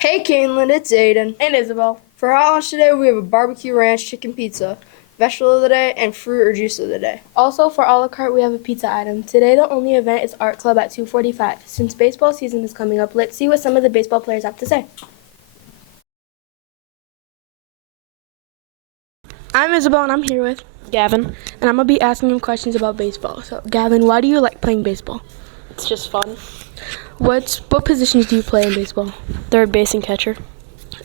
Hey, Caitlin's, it's Aiden. And Isabel. For hot lunch today, we have a barbecue ranch chicken pizza, vegetable of the day, and fruit or juice of the day. Also, for a la carte, we have a pizza item. Today, the only event is Art Club at 2:45. Since baseball season is coming up, let's see what some of the baseball players have to say. I'm Isabel, and I'm here with Gavin. and I'm going to be asking him questions about baseball. So, Gavin, why do you like playing baseball? It's just fun. What positions do you play in baseball? Third base and catcher.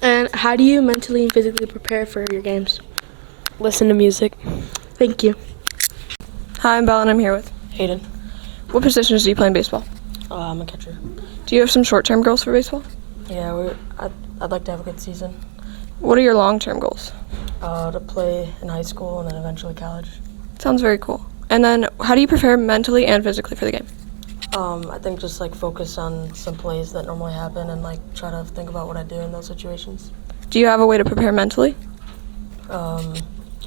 And how do you mentally and physically prepare for your games? Listen to music. Thank you. Hi, I'm Belle, and I'm here with Hayden. What positions do you play in baseball? I'm a catcher. Do you have some short-term goals for baseball? Yeah, I'd like to have a good season. What are your long-term goals? To play in high school and then eventually college. Sounds very cool. And then, how do you prepare mentally and physically for the game? I think just focus on some plays that normally happen and try to think about what I do in those situations. Do you have a way to prepare mentally? Not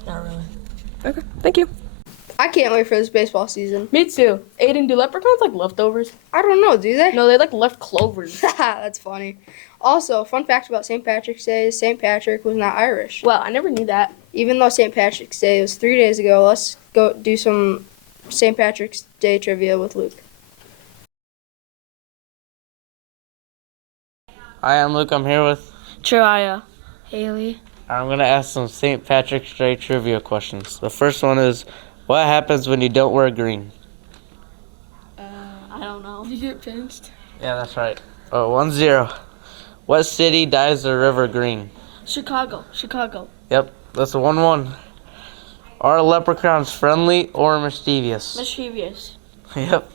really. Okay, thank you. I can't wait for this baseball season. Me too. Aiden, do leprechauns like leftovers? I don't know, do they? No, they like left clovers. That's funny. Also, fun fact about St. Patrick's Day is St. Patrick was not Irish. Well, I never knew that. Even though St. Patrick's Day was 3 days ago, let's go do some St. Patrick's Day trivia with Luke. Hi, I'm Luke. I'm here with. Chiraya. Haley. I'm going to ask some St. Patrick's Day trivia questions. The first one is, what happens when you don't wear green? I don't know. You get pinched? Yeah, that's right. 1-0. What city dyes the river green? Chicago. Yep, that's a 1-1. Are leprechauns friendly or mischievous? Mischievous. Yep.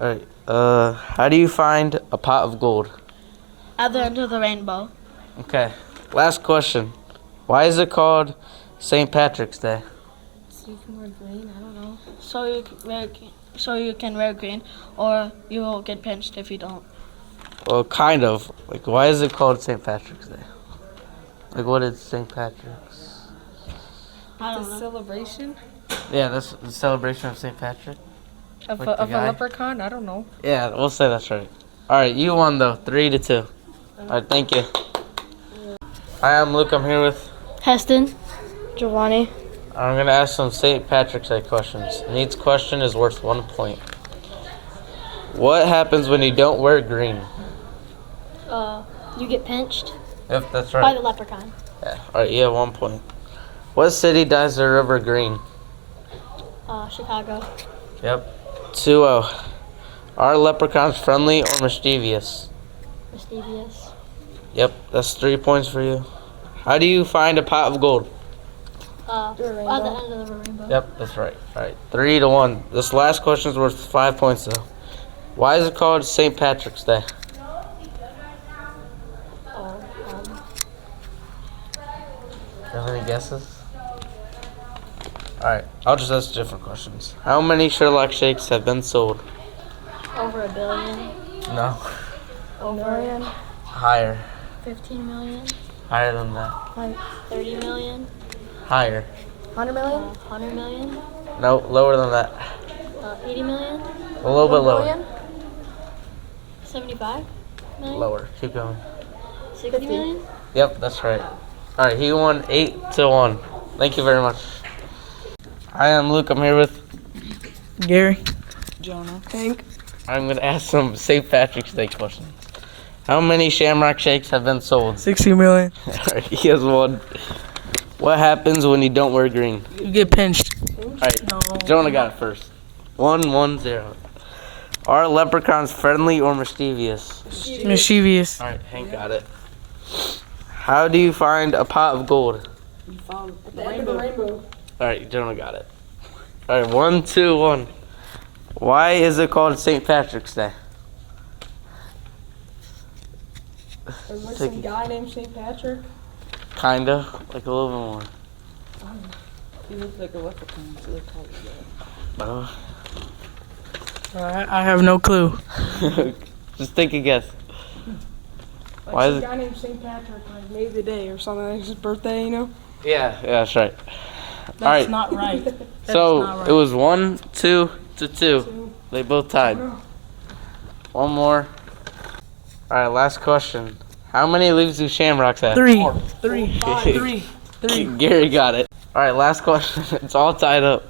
All right. How do you find a pot of gold? At the end of the rainbow. Okay. Last question. Why is it called St. Patrick's Day? So you can wear green? I don't know. So you can wear green, or you will get pinched if you don't. Well, kind of. Why is it called St. Patrick's Day? What is St. Patrick's? I don't know. Celebration Yeah, that's the celebration of St. Patrick. of, Like the guy? leprechaun? I don't know. Yeah, we'll say that's right. All right, you won though, 3-2. All right, thank you. Hi, I'm Luke. I'm here with. Heston. Giovanni. I'm gonna ask some St. Patrick's Day questions, and each question is worth 1 point. What happens when you don't wear green? You get pinched Yep, that's by right. the leprechaun. Yeah. All right, you have 1 point. What city dyes the river green? Chicago. Yep. 2-0. Are leprechauns friendly or mischievous? Mischievous. Yep, that's 3 points for you. How do you find a pot of gold? At the end of the rainbow. Yep, that's right. All right, 3-1. This last question is worth 5 points though. Why is it called St. Patrick's Day? Do you have any guesses? All right, I'll just ask different questions. How many Sherlock shakes have been sold? Over a billion. No. Over Higher. 15 million. Higher than that. 30 million. Higher. 100 million? 100 million. No, lower than that. 80 million. A little bit lower. 75 million. Lower. Keep going. 60 million. Yep, that's right. All right, he won 8-1. Thank you very much. Hi, I'm Luke. I'm here with. Gary. Jonah. Hank. I'm going to ask some St. Patrick's Day questions. How many Shamrock Shakes have been sold? 60 million. All right, he has one. What happens when you don't wear green? You get pinched. All right, Jonah got it first. 1-0. Are leprechauns friendly or mischievous? Mischievous. All right, Hank got it. How do you find a pot of gold? You found the rainbow. All right, Jonah got it. All right, 1-1. Why is it called St. Patrick's Day? Is there some guy named St. Patrick? Kinda, a little bit more. He looks like a leprechaun, so they call it No. that. I have no clue. Just take a guess. Why is some it? guy named St. Patrick made the day or something, like his birthday, you know? Yeah, that's right. That's All right. not right. So not right. it was 1-2. They both tied. One more. All right, last question. How many leaves do shamrocks have? Three. Gary got it. All right, last question. It's all tied up.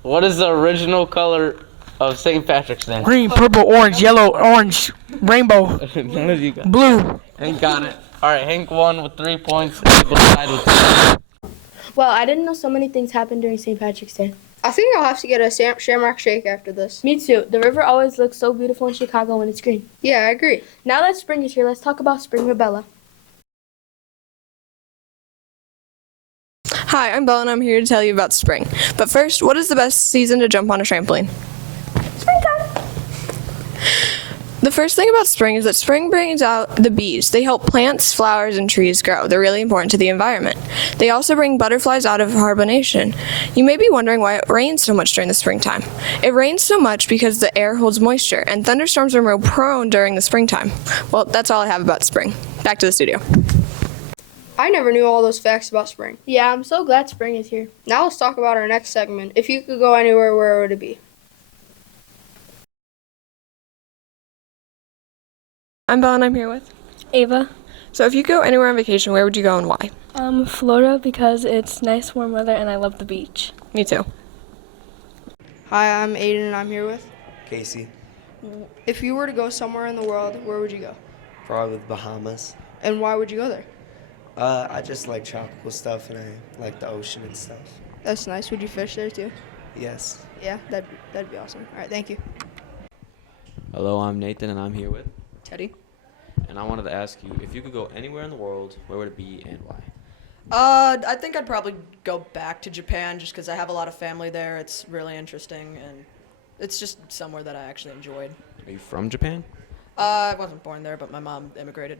What is the original color of St. Patrick's Day? Green, purple, orange, yellow, orange, rainbow, None of you got it. blue. Hank got it. All right, Hank won with 3 points. Abel tied with 2. Well, I didn't know so many things happened during St. Patrick's Day. I think I'll have to get a shamrock shake after this. Me too. The river always looks so beautiful in Chicago when it's green. Yeah, I agree. Now that spring is here, let's talk about spring with Bella. Hi, I'm Bella and I'm here to tell you about spring. But first, what is the best season to jump on a trampoline? Springtime! The first thing about spring is that spring brings out the bees. They help plants, flowers, and trees grow. They're really important to the environment. They also bring butterflies out of hibernation. You may be wondering why it rains so much during the springtime. It rains so much because the air holds moisture, and thunderstorms are more prone during the springtime. Well, that's all I have about spring. Back to the studio. I never knew all those facts about spring. Yeah, I'm so glad spring is here. Now let's talk about our next segment. If you could go anywhere, where would it be? I'm Bella and I'm here with. Ava. So if you go anywhere on vacation, where would you go and why? Florida because it's nice warm weather and I love the beach. Me too. Hi, I'm Aiden and I'm here with. Casey, If you were to go somewhere in the world, where would you go? probably the Bahamas. And why would you go there? I just like tropical stuff and I like the ocean and stuff. That's nice. Would you fish there too? Yes. Yeah, that'd be awesome. All right, thank you. Hello, I'm Nathan, and I'm here with Teddy. And I wanted to ask you, if you could go anywhere in the world, where would it be and why? I think I'd probably go back to Japan just because I have a lot of family there. It's really interesting, and it's just somewhere that I actually enjoyed. Are you from Japan? I wasn't born there, but my mom immigrated.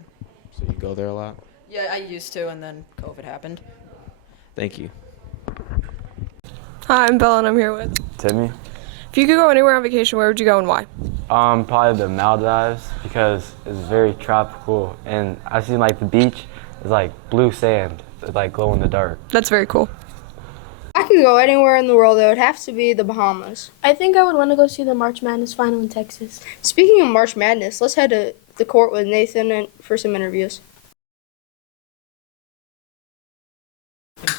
So you go there a lot? Yeah, I used to, and then COVID happened. Thank you. Hi, I'm Bella and I'm here with. Timmy? If you could go anywhere on vacation, where would you go and why? Probably the Maldives because it's very tropical and I seen like the beach is like blue sand. It's like glow in the dark. That's very cool. I could go anywhere in the world. It would have to be the Bahamas. I think I would want to go see the March Madness final in Texas. Speaking of March Madness, let's head to the court with Nathan for some interviews.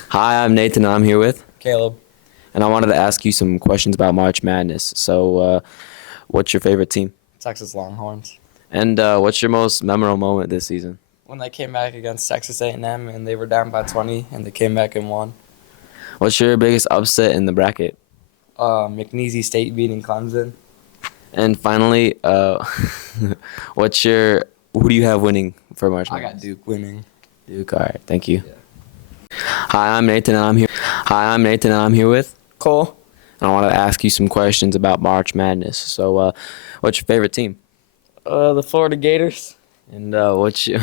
Hi, I'm Nathan, and I'm here with Caleb. And I wanted to ask you some questions about March Madness. So, what's your favorite team? Texas Longhorns. And what's your most memorable moment this season? When they came back against Texas A&M and they were down by 20 and they came back and won. What's your biggest upset in the bracket? McNeese State beating Clemson. And finally, who do you have winning for March I Madness? got Duke winning. Duke, all right, thank you. Hi, I'm Nathan, and I'm here with Cole. And I want to ask you some questions about March Madness. So, what's your favorite team? The Florida Gators. And what's your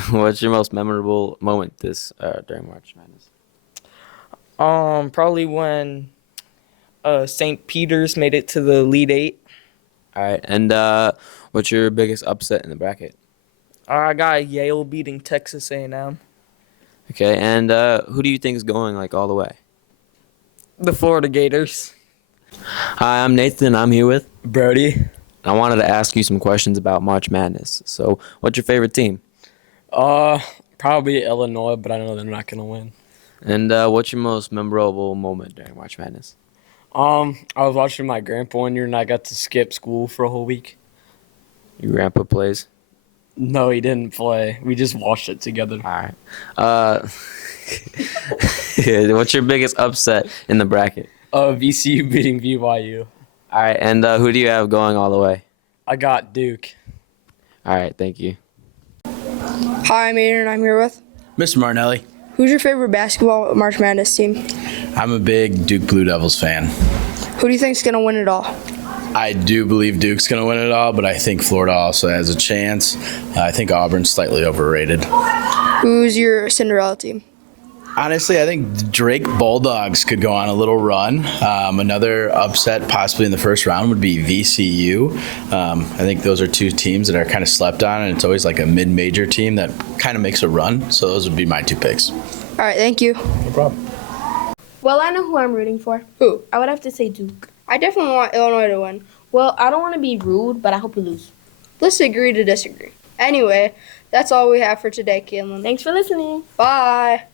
most memorable moment during March Madness? Probably when St. Peter's made it to the Elite Eight. All right, and what's your biggest upset in the bracket? I got Yale beating Texas A&M. Okay, and who do you think is going like all the way? The Florida Gators. Hi, I'm Nathan, and I'm here with Brody. I wanted to ask you some questions about March Madness. So, what's your favorite team? Probably Illinois, but I know they're not gonna win. And what's your most memorable moment during March Madness? I was watching my grandpa one year and I got to skip school for a whole week. Your grandpa plays? No, he didn't play. We just watched it together. All right. What's your biggest upset in the bracket? VCU beating BYU. All right, and who do you have going all the way? I got Duke. All right, thank you. Hi, I'm Aiden and I'm here with. Mr. Martinelli. Who's your favorite basketball March Madness team? I'm a big Duke Blue Devils fan. Who do you think's gonna win it all? I do believe Duke's going to win it all, but I think Florida also has a chance. I think Auburn's slightly overrated. Who's your Cinderella team? Honestly, I think Drake Bulldogs could go on a little run. Another upset possibly in the first round would be VCU. I think those are two teams that are kind of slept on, and it's always like a mid-major team that kind of makes a run. So those would be my two picks. All right, thank you. No problem. Well, I know who I'm rooting for. Who? I would have to say Duke. I definitely want Illinois to win. Well, I don't want to be rude, but I hope we lose. Let's agree to disagree. Anyway, That's all we have for today, Kinlan. Thanks for listening. Bye.